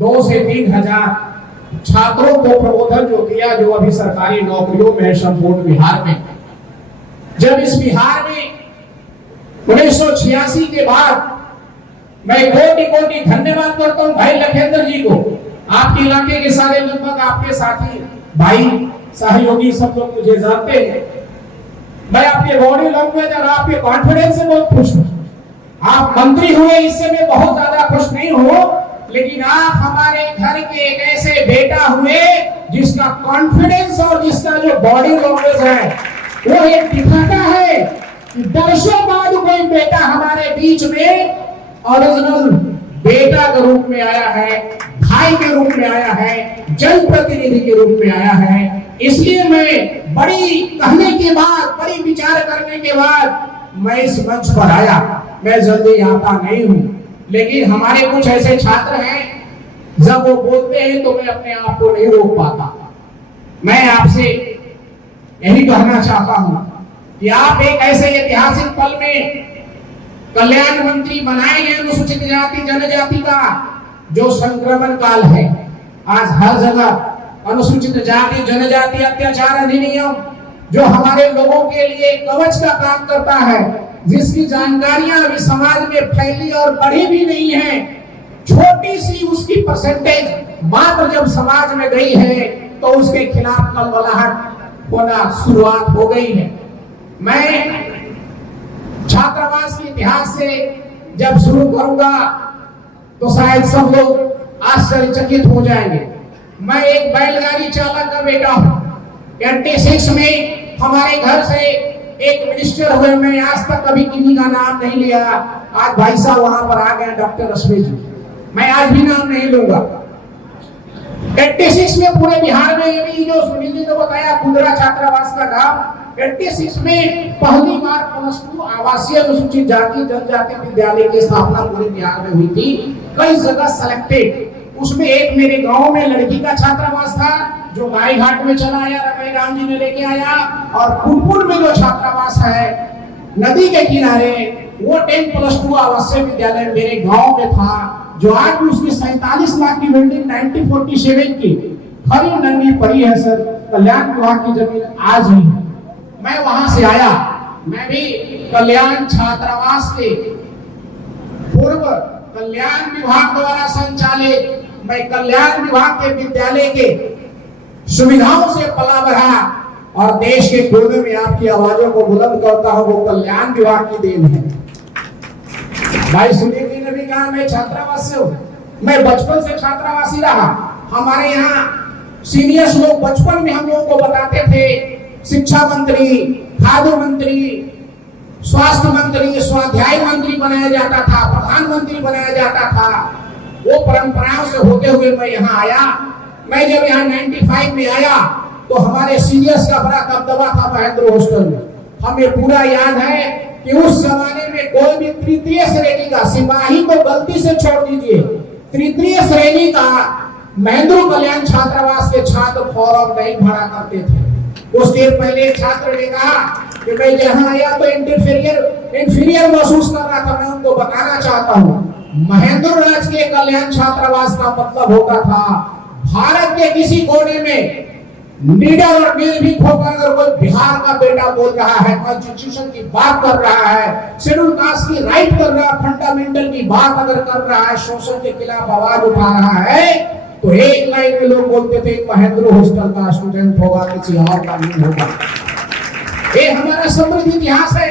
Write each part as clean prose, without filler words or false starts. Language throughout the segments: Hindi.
2 से 3 हजार छात्रों को प्रबोधन जो किया, जो अभी सरकारी नौकरियों में है संपूर्ण बिहार में। जब इस बिहार में 1986 के बाद मैं कोटि कोटि धन्यवाद करता हूं भाई लखेंद्र जी को, आपके इलाके के सारे लगभग आपके साथी भाई सहयोगी सब लोग मुझे जानते हैं। मैं आपके बॉडी लैंग्वेज और आपके कॉन्फिडेंस से बहुत खुश हूं। आप मंत्री हुए इससे मैं बहुत ज्यादा खुश नहीं हूं, लेकिन आप हमारे घर के एक ऐसे बेटा हुए जिसका कॉन्फिडेंस और जिसका जो बॉडी लैंग्वेज है वो एक दिखाता है कि वर्षों बाद कोई बेटा हमारे बीच में ओरिजिनल बेटा के रूप में आया है, भाई के रूप में आया है, जनप्रतिनिधि के रूप में आया है। इसलिए मैं बड़ी कहने के बाद, बड़ी विचार करने के बाद मैं इस मंच पर आया। मैं जल्दी आता नहीं हूं, लेकिन हमारे कुछ ऐसे छात्र हैं जब वो बोलते हैं तो मैं अपने आप को नहीं रोक पाता। मैं आपसे यही कहना चाहता हूं कि आप एक ऐसे ऐतिहासिक पल में कल्याण मंत्री बनाए गए अनुसूचित जाति जनजाति का जो संक्रमण काल है। आज हर जगह अनुसूचित जाति जनजाति अत्याचार अधिनियम जो हमारे लोगों के लिए कवच का काम करता है, जिसकी जानकारियां अभी समाज में फैली और बढ़ी भी नहीं है, छोटी सी उसकी परसेंटेज मात्र जब समाज में गई है तो उसके खिलाफ कलबलाहट होना शुरुआत हो गई है। मैं छात्रावास के इतिहास से जब शुरू करूंगा तो शायद सब लोग आश्चर्यचकित हो जाएंगे। मैं एक बैलगाड़ी चालक का बेटा हूं। 86 में हमारे घर से एक मिनिस्टर हुए, मैं आज तक कभी किसी का नाम नहीं लिया। आज भाई साहब वहां पर आ गए डॉक्टर रश्मि जी, मैं आज भी नाम नहीं लूंगा। 86 में पूरे बिहार में ये जो सुनील जी ने बताया कुंदरा छात्रावास का नाम, 86 में पहली बार +2 आवासीय अनुसूचित जाति जनजाति विद्यालय की स्थापना पूरे बिहार में हुई थी। कई जगह सेलेक्टेड, उसमें एक मेरे गांव में लड़की का छात्रावास था जो गाय घाट में चला आया, रमेश राम जी ने लेके आया, और पुनपुन में जो छात्रावास है नदी के किनारे, वो 10+2 आवासीय विद्यालय मेरे गांव में था, जो आज भी उसकी 47 लाख की बिल्डिंग 1947 की खरी नंगी पड़ी है सर, कल्याण विभाग की जमीन आज भी है। मैं वहां से आया, मैं भी कल्याण छात्रावास के पूर्व कल्याण विभाग द्वारा संचालित, मैं कल्याण विभाग के विद्यालय के सुविधाओं से पला बढ़ा और देश के कोने में आपकी आवाजों को बुलंद करता हूं, वो कल्याण विभाग की देन है। भाई सुनील जी ने भी कहा मैं छात्रावास से हूं, मैं बचपन से छात्रावासी रहा। हमारे यहाँ सीनियर्स लोग बचपन में हम लोगों को बताते थे शिक्षा मंत्री, खाद्य मंत्री, स्वास्थ्य मंत्री, स्वाध्याय मंत्री बनाया जाता था, प्रधानमंत्री बनाया जाता था। वो परंपराओं से होते हुए मैं यहाँ आया। मैं जब यहाँ 95 में आया तो हमारे सीनियर्स का बड़ा दबदबा था महेंद्र हॉस्टल में। हमें पूरा याद है कि उस जमाने में कोई भी तृतीय श्रेणी का सिपाही को गलती से छोड़ दीजिए, तृतीय श्रेणी का महेंद्र कल्याण छात्रावास के छात्र फॉर्म नहीं भरा करते थे। कुछ देर पहले छात्र ने कहा कि मैं यहाँ आया तो इंफीरियर महसूस कर रहा था। मैं उनको बताना चाहता हूँ महेंद्र राजकीय कल्याण छात्रावास का मतलब होता था भारत के किसी कोने में निडर और निर्भीक होकर अगर कोई बिहार का बेटा बोल रहा है, कॉन्स्टिट्यूशन की बात कर रहा है, शेड्यूल कास्ट की राइट कर रहा है, फंडामेंटल की बात अगर कर रहा है, शोषण के खिलाफ आवाज उठा रहा है, तो एक लाइन में लोग बोलते थे महेंद्र हॉस्टल का स्टूडेंट होगा, किसी और का नहीं होगा। ये हमारा समृद्ध इतिहास है।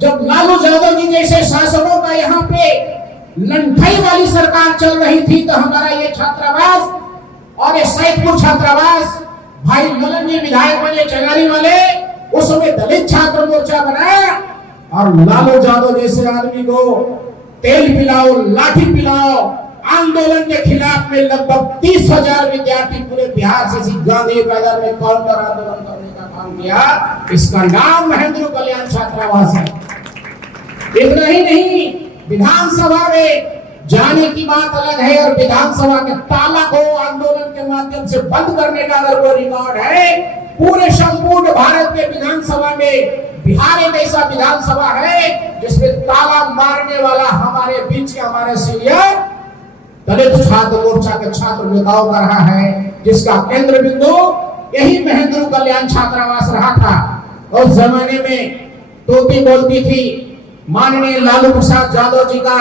जब लालू यादव जी जैसे शासकों का यहाँ पे लंठाई वाली सरकार चल रही थी तो हमारा ये छात्रावास और ये सैदपुर छात्रावास, भाई ललन जी विधायक बने चगारी वाले, उस समय दलित छात्र मोर्चा बनाया और लालू यादव जैसे आदमी को तेल पिलाओ, लाठी पिलाओ, आंदोलन के खिलाफ में लगभग 30,000 विद्यार्थी पूरे बिहार से गांधी मैदान में काउंटर आंदोलन करने का काम किया। इसका नाम महेंद्र कल्याण छात्रावास है। इतना ही नहीं, विधानसभा में जाने की बात अलग है और विधानसभा के ताला को आंदोलन के माध्यम से बंद करने का अगर कोई रिकॉर्ड है, पूरे संपूर्ण भारत के विधानसभा में बिहार एक ऐसा विधानसभा है जिसमें ताला मारने वाला हमारे बीच के हमारे सीनियर दलित छात्र मोर्चा के छात्र नेताओं का रहा है, जिसका केंद्र बिंदु यही महेंद्र कल्याण छात्रावास रहा था। उस जमाने में टोपी बोलती थी माननीय लालू प्रसाद यादव जी का,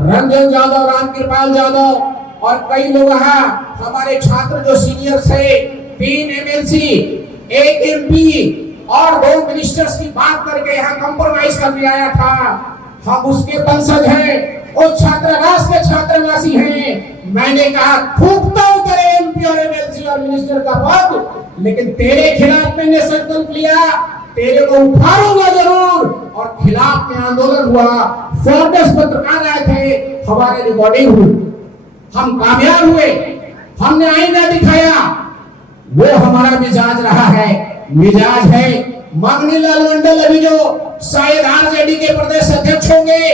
रंजन यादव, रामकृपाल यादव और कई लोग हमारे छात्र जो सीनियर थे, 3 एमएलसी, 1 एमपी और 2 मिनिस्टर्स की बात करके यहाँ कंप्रोमाइज करने आया था। हम उसके वंशज हैं, उस छात्रावास के छात्रावासी हैं। मैंने कहा थूकता हूं तेरे एमपी और एमएलसी और मिनिस्टर का पद, लेकिन तेरे खिलाफ मैंने संकल्प लिया, तेरे को उठाऊंगा जरूर। और खिलाफ में आंदोलन हुआ, फोर्स पत्रकार आए थे, हमारे रिकॉर्डिंग हुई, हम कामयाब हुए, हमने आईना दिखाया। वो हमारा मिजाज रहा है, मिजाज है माननीय लाल मंडल अभी जो शायद आरजेडी के प्रदेश अध्यक्ष होंगे।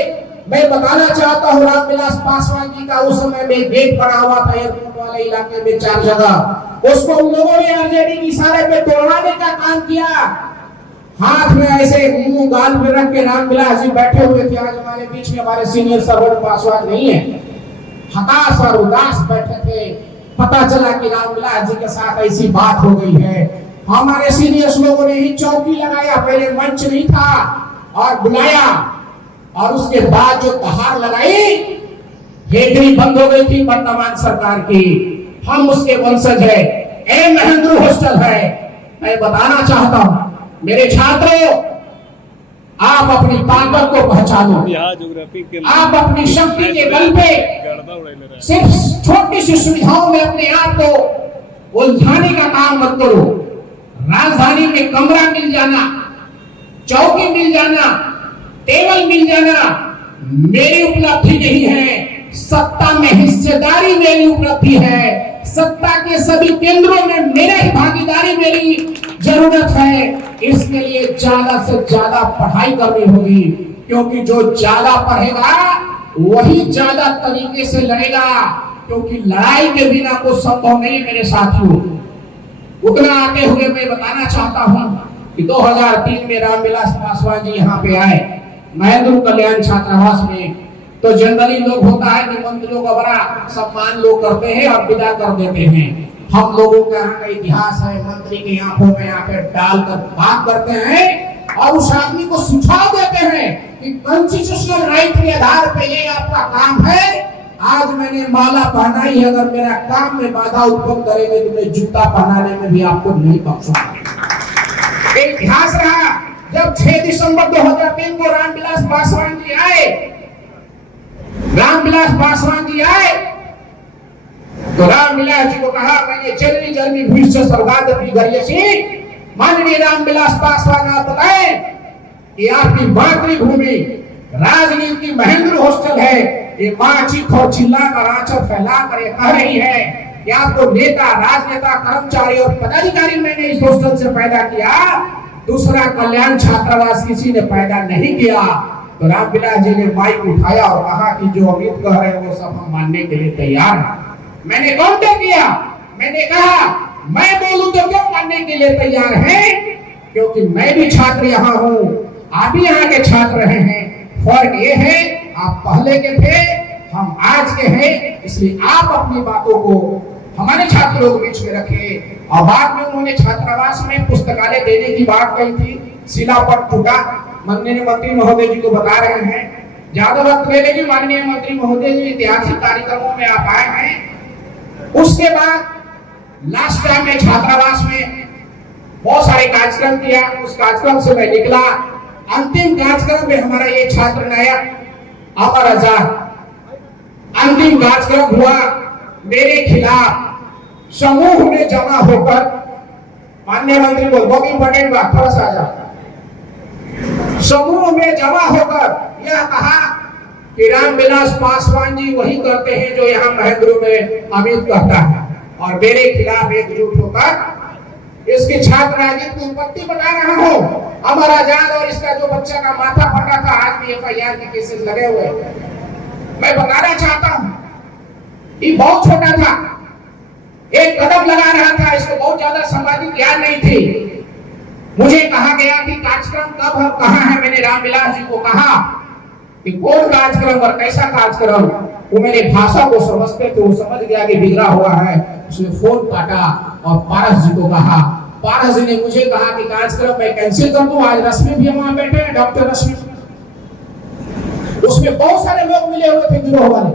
मैं बताना चाहता हूँ रामविलास पासवान जी का उस समय में गेट पड़ा हुआ था एयरपोर्ट वाले इलाके में 4 जगह, उसको उन लोगों ने आरजेडी की इशारे पे तोड़वाने का काम किया। हाथ में ऐसे मुंह गाल में रख के रामविलास जी बैठे हुए थे। आज हमारे बीच में हमारे सीनियर सरवर पासवान नहीं है, हताश और उदास बैठे थे। पता चला कि रामविलास जी के साथ ऐसी बात हो गई है। हमारे सीनियर्स लोगों ने ही चौकी लगाया, पहले मंच नहीं था, और बुलाया, और उसके बाद जो तहार लगाई, हेगड़ी बंद हो गई थी वर्तमान सरकार की। हम उसके वंशज है, ए महेंद्र हॉस्टल है। मैं बताना चाहता हूं मेरे छात्रों, आप अपनी ताकत को पहचानो, आप अपनी शक्ति के बल पे सिर्फ छोटी सी सुविधाओं में अपने आप को उलझाने का काम मत करो। राजधानी में कमरा मिल जाना, चौकी मिल जाना, टेबल मिल जाना मेरी उपलब्धि नहीं है, सत्ता में हिस्सेदारी मेरी उपलब्धि है। सत्ता के सभी केंद्रों में मेरे ही भागीदारी मेरी जरूरत है। इसके लिए ज्यादा से ज्यादा पढ़ाई करनी होगी, क्योंकि जो ज्यादा पढ़ेगा वही ज्यादा तरीके से लड़ेगा, क्योंकि लड़ाई के बिना कुछ संभव नहीं मेरे साथियों। उतना आगे हुए मैं बताना चाहता हूं कि 2003 में रामविलास पासवान जी यहाँ पे आए महेंद्र कल्याण छात्रावास में। तो जनरली लोग होता है कि मंत्रियों का बड़ा सम्मान लोग करते हैं और विदा कर देते हैं। हम लोगों का यहाँ का इतिहास है, मंत्री की आंखों में यहाँ पे डालकर बात करते हैं और उस आदमी को सुझाव देते हैं कि कॉन्स्टिट्यूशनल राइट के आधार पे ये आपका काम है। आज मैंने माला पहना ही, अगर मेरा काम में बाधा उत्पन्न करेंगे तो मैं जूता पहनाने में भी आपको नहीं बख्शूंगा। इतिहास रहा, जब 6 दिसंबर 2003 को रामविलास पासवान जी आए, तो रामविलास जी को कहा, मैंने चलनी जलनी भूमि से स्वर्गाद अपनी गरियसी। माननीय रामविलास पासवान आप बताएं कि आपकी मातृभूमि राजनीति महेंद्र हॉस्टल है। ये माँ चीख और चिल्ला कर आंचल फैला कर ये कह रही है कि आपको नेता, राजनेता, कर्मचारी और पदाधिकारी मैंने इस हॉस्टल से पैदा किया, दूसरा कल्याण छात्रावास किसी ने पैदा नहीं किया। तो रामविलास जी ने माइक उठाया और कहा कि जो अमित कह रहे हैं वो सब हम मानने के लिए तैयार हैं। मैंने काउंटर किया, मैंने कहा मैं बोलूं तो क्यों मानने के लिए तैयार हैं, क्योंकि मैं भी छात्र यहाँ हूँ, आप भी यहाँ के छात्र रहे हैं। फर्क ये है आप पहले के थे, हम आज के हैं, इसलिए आप अपनी बातों को हमारे छात्रों के बीच में रखें। और बाद में उन्होंने छात्रावास में पुस्तकालय देने की बात कही थी, शिलापट टूटा। माननीय मंत्री महोदय जी को बता रहे हैं, ज्यादा वक्त ले लेगी माननीय मंत्री महोदय जी, ऐतिहासिक कार्यक्रमों में आप आए हैं। उसके बाद लास्ट टाइम में छात्रावास में बहुत सारे कार्यक्रम किया, उस कार्यक्रम से मैं निकला। अंतिम कार्यक्रम में हमारा ये छात्र नया अमर आजाद, अंतिम कार्यक्रम हुआ मेरे खिलाफ समूह में जमा होकर। माननीय मंत्री को बहुत इंपॉर्टेंट बात, थोड़ा सा आ जाओ। समूह में जमा होकर यह कहा कि रामविलास पासवान जी वही करते हैं जो यहाँ महेंद्र में अमित कहता है, और मेरे खिलाफ एकजुट होकर इसकी छात्र राजनीति की उत्पत्ति बता रहा हूँ। अमर आजाद और इसका जो बच्चा का माथा फटा था, आज भी FIR के केसेस लगे हुए। मैं बताना चाहता हूँ ये बहुत छोटा था, एक कदम लगा रहा था, इसको बहुत ज्यादा सामाजिक ज्ञान नहीं थी। मुझे कहा गया कि कार्यक्रम कब है, कहाँ है। मैंने रामविलास जी को कहा कि कौन कार्यक्रम और कैसा कार्यक्रम। वो मेरी भाषा को समझते थे, वो समझ गया कि बिगड़ा हुआ है। उसने फोन काटा और पारस जी को कहा। पारस जी ने मुझे कहा कि कार्यक्रम मैं कैंसिल कर दूं, आज रश्मि भी वहां बैठे हैं, डॉक्टर रश्मि। उसमें बहुत सारे लोग मिले हुए थे गिरोह वाले,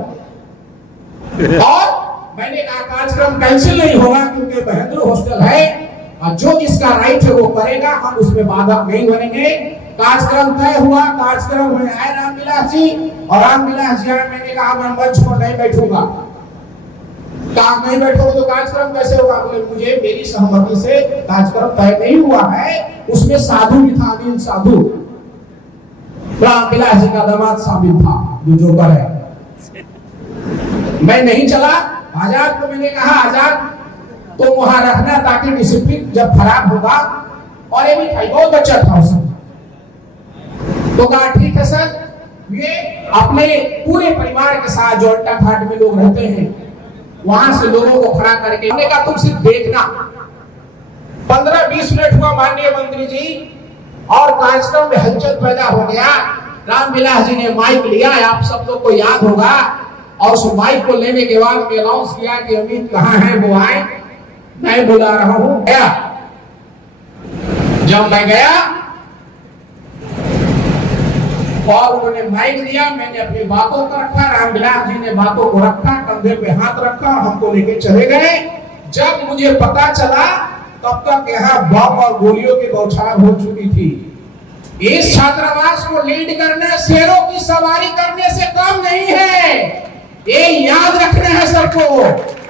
और मैंने कहा कार्यक्रम कैंसिल नहीं होगा क्योंकि महेंद्र हॉस्टल है और जो जिसका राइट है वो करेगा, हम उसमें बाधक नहीं बनेंगे। कार्यक्रम तय हुआ, कार्यक्रम में आए रामविलास जी, और रामविलास जी आए। मैंने कहा मैं मंच पर नहीं बैठूंगा। कहा नहीं बैठोगे तो कार्यक्रम कैसे होगा? बोले मुझे मेरी सहमति से कार्यक्रम तय नहीं हुआ है। उसमें साधु भी था, अनिल साधु, रामविलास जी का दामाद शामिल था जो जोकर है। मैं नहीं चला। आजाद को मैंने कहा आजाद तो वहां रखना ताकि डिसिप्लिन जब खराब होगा, और ये भी भाई बहुत अच्छा था उसमें। तो कहा ठीक है सर, ये अपने पूरे परिवार के साथ जो अट्टा घाट में लोग रहते हैं वहां से लोगों को खड़ा करके, हमने कहा तुम सिर्फ देखना। 15-20 मिनट हुआ माननीय मंत्री जी, और कार्यक्रम में हलचल पैदा हो गया। रामविलास जी ने माइक लिया, आप सब लोग को याद होगा, और उस माइक को लेने के बाद में अनाउंस किया कि अमित कहाँ है, वो आए, मैं बुला रहा हूं। गया, जब मैं गया और उन्होंने माइक दिया, मैंने अपनी बातों को रखा, रामविलास जी ने बातों को रखा, कंधे पे हाथ रखा, हमको लेके चले गए। जब मुझे पता चला तब तक यहाँ बम और गोलियों की बौछार हो चुकी थी। इस छात्रावास को लीड करना शेरों की सवारी करने से कम नहीं है, ये याद रखना है सबको।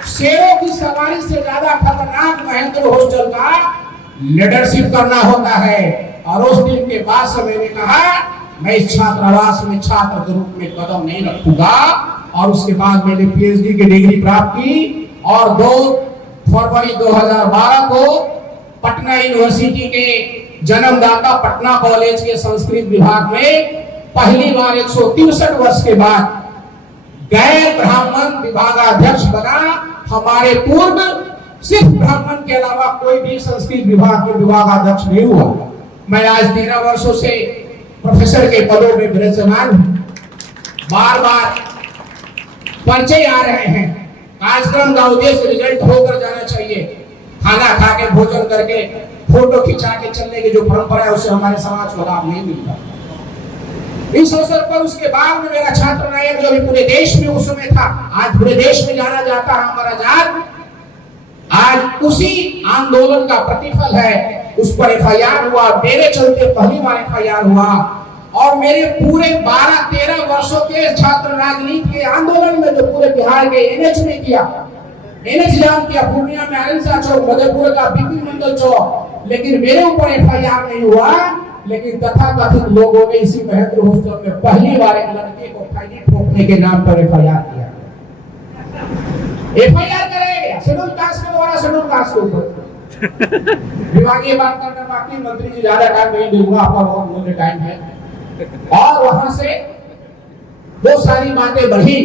शेरों की सवारी से ज्यादा खतरनाक महेंद्र हॉस्टल का लीडरशिप करना होता है। और उस दिन के बाद से मैंने कहा मैं इस छात्रावास में छात्र के रूप में कदम नहीं रखूंगा। और उसके बाद मैंने पीएचडी की डिग्री प्राप्त की, और 2 फरवरी 2012 को पटना यूनिवर्सिटी के जन्मदाता पटना कॉलेज के संस्कृत विभाग में पहली बार 163 वर्ष के बाद गैर ब्राह्मण विभागाध्यक्ष बना। हमारे पूर्व सिर्फ ब्राह्मण के अलावा कोई भी संस्कृत विभाग में विभागाध्यक्ष नहीं हुआ। मैं आज 13 वर्षों से प्रोफेसर के पदों में विराजमान हूं। बार बार परिचय आ रहे हैं। कार्यक्रम का उद्देश्य रिजल्ट होकर जाना चाहिए। खाना खा के भोजन करके फोटो खिंचा के चलने की जो परंपरा है उससे हमारे समाज को लाभ नहीं मिलता। इस अवसर पर उसके बाद में मेरा छात्र नायक जो भी पूरे देश में उस समय था, आज पूरे देश में जाना जाता है हमारा जात, आज उसी आंदोलन का प्रतिफल है। उस पर एफआईआर हुआ, मेरे चलते पहली बार एफआईआर हुआ। और मेरे पूरे 12-13 वर्षों के छात्र राजनीति के आंदोलन में जो पूरे बिहार के एनएच में किया, एनएच जाम किया, पूर्णिया में अहिंसा चौक, मधेपुरा का बीपी मंडल चौक, लेकिन मेरे ऊपर एफआईआर नहीं हुआ। लेकिन तथाकथित लोगों ने इसी महेंद्र हॉस्टल में पहली बार एक लड़के को फाइनें ठोकने के नाम पर एफआईआर किया। एफआईआर करेगा शेड्यूल कास्ट के द्वारा शेड्यूल कास्ट के ऊपर। विभागीय बात करना बाकी, मंत्री जी ज्यादा टाइम नहीं दूंगा, आपका बहुत मूल्य टाइम है। और वहां से वो सारी बातें बढ़ी।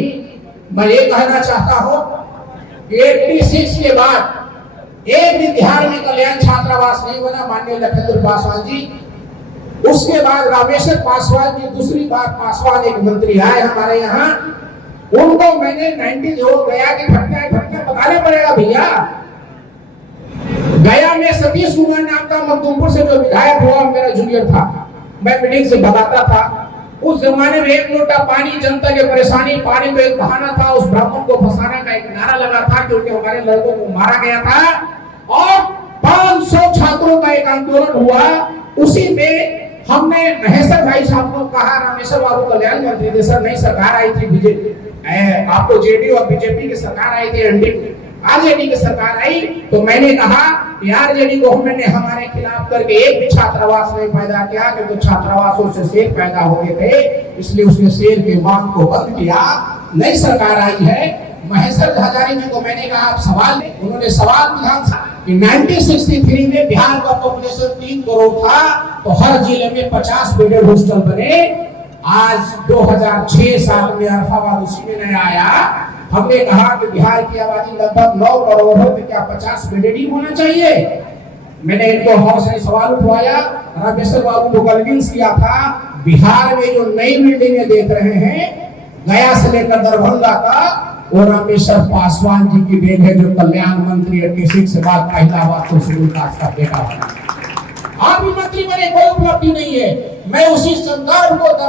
मैं ये कहना चाहता हूं 86 के बाद एक भी बिहार में कल्याण छात्रावास नहीं बना, माननीय लखनदर पासवान जी। उसके बाद रामेश्वर पासवान जी, दूसरी बार पासवान एक मंत्री आए हमारे यहाँ, उनको मैंने 90 हो गया कि घटना बताना पड़ेगा भैया। गया में सतीश कुमार नाम का मखदूमपुर से जो विधायक हुआ, मेरा जूनियर था, मैं मीटिंग से बताता था। उस जमाने में 1 लोटा पानी, जनता की परेशानी, पानी को एक बहाना था। उस ब्राह्मण को फंसाने का एक नारा लगा था क्योंकि हमारे लड़कों को मारा गया था। और 500 छात्रों का एक आंदोलन हुआ। उसी में हमने महेश्वर भाई साहब को कहा, रामेश्वर बाबू कल्याण मंत्री थे सर, नई सरकार आई थी, बीजेपी आपको जेडीयू और बीजेपी की सरकार आई थी, एनडीए आरजेडी की सरकार आई, तो मैंने कहा कि आरजेडी गवर्नमेंट ने हमारे खिलाफ करके एक भी छात्रावास नहीं पैदा किया, क्योंकि छात्रावासों से शेर पैदा हो गए थे, इसलिए उसने शेर के मांग को बंद किया। नई सरकार आई है, महेश्वर हजारी जी को मैंने कहा आप सवाल, उन्होंने सवाल पूछा कि 1963 में बिहार का पॉपुलेशन 3 करोड़ था, तो हर जिले में 50 बेडेड हॉस्टल बने। आज 2006-07 में अल्फाबाद उसी में नया आया। हमने कहा कि बिहार की आबादी लगभग 9 करोड़ है, तो क्या 50 बेडेड ही होना चाहिए? मैंने इनको हौसले सवाल उठवाया, रामेश्वर बाबू को कन्विंस किया था। बिहार में जो नई बिल्डिंगें देख रहे हैं गया से लेकर दरभंगा तक वो रामेश्वर पासवान जी की देन है, जो कल्याण मंत्री 86 के बाद पहला बार तो सूर्यप्रकाश का बेटा बना। आप भी मंत्री बने, कोई उपलब्धि नहीं है। मैं उसी संदर्भ को